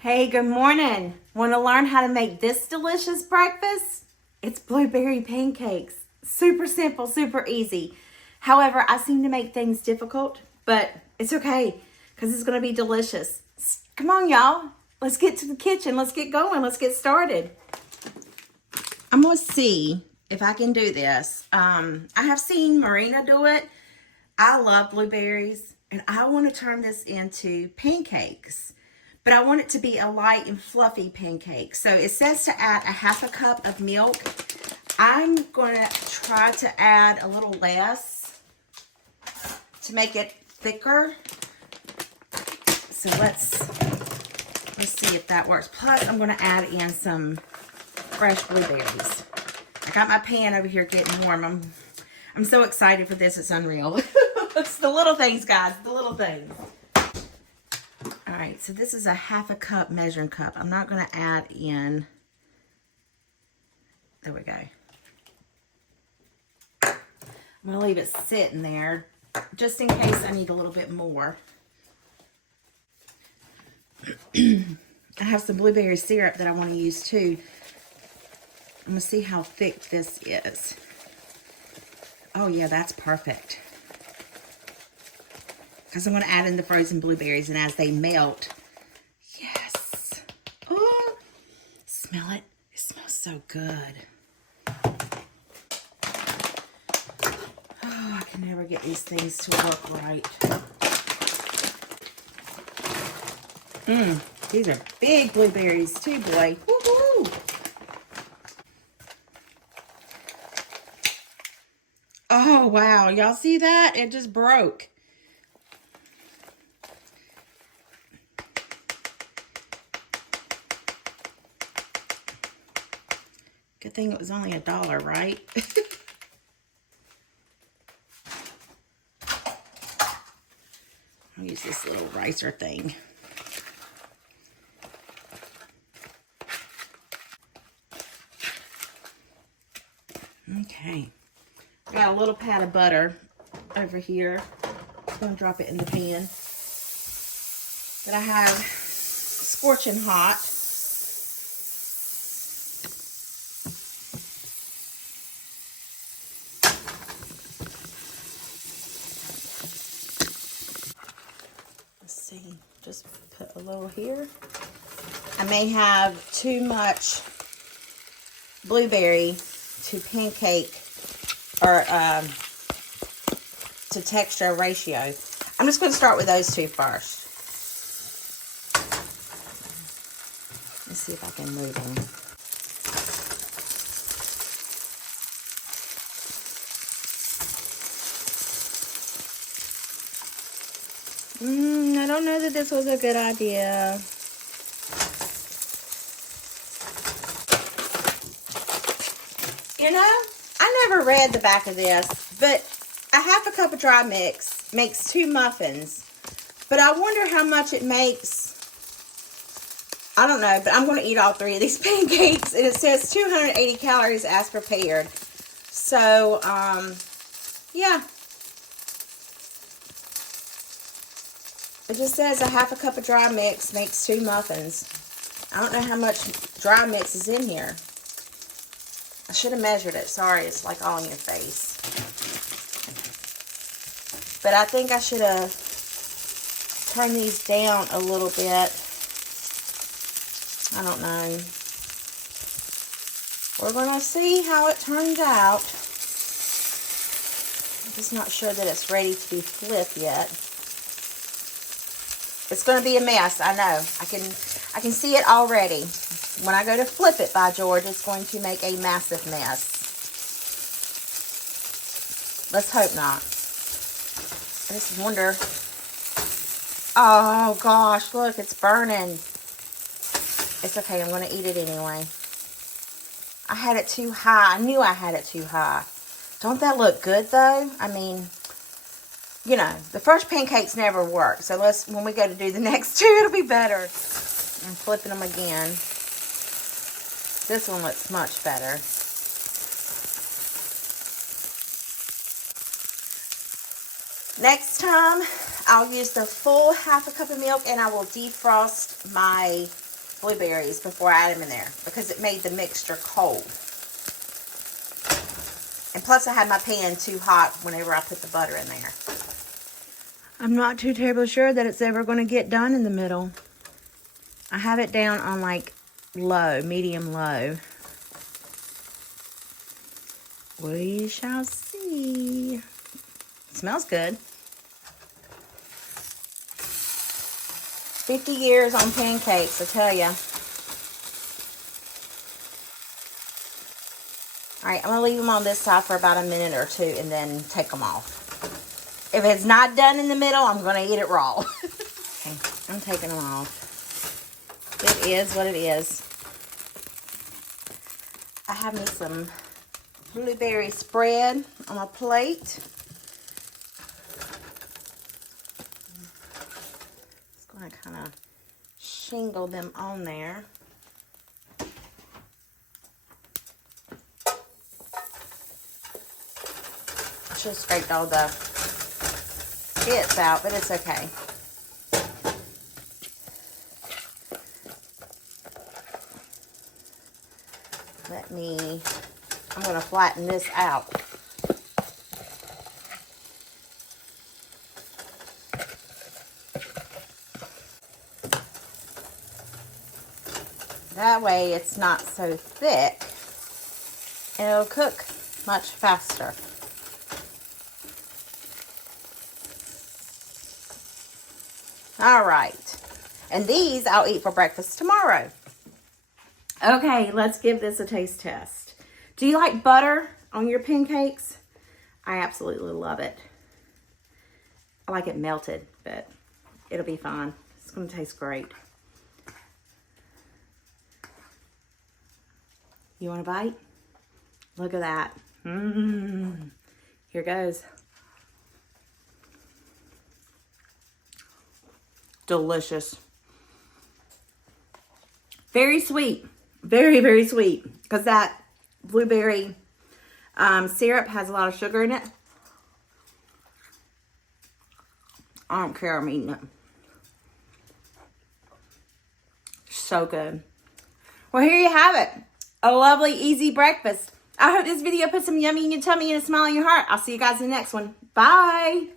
Hey, good morning. Want to learn how to make this delicious breakfast? It's blueberry pancakes. Super simple, super easy. However, I seem to make things difficult, but it's okay because it's going to be delicious. Come on, y'all. Let's get to the kitchen. Let's get going. Let's get started. I'm going to see if I can do this. I have seen Marina do it. I love blueberries, and I want to turn this into pancakes. But I want it to be a light and fluffy pancake. So it says to add a half a cup of milk. I'm going to try to add a little less to make it thicker. So let's see if that works. Plus, I'm going to add in some fresh blueberries. I got my pan over here getting warm. I'm so excited for this. It's unreal. It's the little things, guys. The little things. All right, so this is a half a cup measuring cup. I'm not going to add in, there we go. I'm going to leave it sitting there just in case I need a little bit more. I have some blueberry syrup that I want to use too. I'm going to see how thick this is. Oh yeah, that's perfect. Because I'm going to add in the frozen blueberries, and as they melt, yes. Oh, smell it. It smells so good. Oh, I can never get these things to work right. These are big blueberries too, boy. Woohoo! Oh, wow. Y'all see that? It just broke. Good thing it was only $1, right? I'll use this little ricer thing. Okay. I got a little pat of butter over here. I'm going to drop it in the pan that I have scorching hot. See, just put a little here. I may have too much blueberry to pancake or to texture ratio. I'm just going to start with those two first. Let's see if I can move them. I don't know that this was a good idea. You know, I never read the back of this, but a half a cup of dry mix makes 2 muffins. But I wonder how much it makes. I don't know, but I'm going to eat all 3 of these pancakes. And it says 280 calories as prepared. So, yeah. It just says a half a cup of dry mix makes 2 muffins. I don't know how much dry mix is in here. I should have measured it. Sorry, it's like all in your face. But I think I should have turned these down a little bit. I don't know. We're going to see how it turns out. I'm just not sure that it's ready to be flipped yet. It's going to be a mess, I know. I can see it already. When I go to flip it, by George, it's going to make a massive mess. Let's hope not. I just wonder. Oh, gosh, look, it's burning. It's okay, I'm going to eat it anyway. I had it too high. I knew I had it too high. Don't that look good, though? I mean, you know, the first pancakes never work. So when we go to do the next 2, it'll be better. I'm flipping them again. This one looks much better. Next time, I'll use the full half a cup of milk, and I will defrost my blueberries before I add them in there because it made the mixture cold. And plus I had my pan too hot whenever I put the butter in there. I'm not too terribly sure that it's ever going to get done in the middle. I have it down on like low, medium low. We shall see. It smells good. 50 years on pancakes, I tell ya. Alright, I'm going to leave them on this side for about a minute or two and then take them off. If it's not done in the middle, I'm going to eat it raw. Okay, I'm taking them off. It is what it is. I have me some blueberry spread on my plate. Just going to kind of shingle them on there. I should have scraped all the bits out, but it's okay. I'm going to flatten this out. That way it's not so thick and it'll cook much faster. All right. And these I'll eat for breakfast tomorrow. Okay, let's give this a taste test. Do you like butter on your pancakes? I absolutely love it. I like it melted, but it'll be fine. It's going to taste great. You want a bite? Look at that. Here goes. Delicious. Very sweet. Very, very sweet. Because that blueberry syrup has a lot of sugar in it. I don't care. I'm eating it. So good. Well, here you have it. A lovely, easy breakfast. I hope this video put some yummy in your tummy and a smile in your heart. I'll see you guys in the next one. Bye.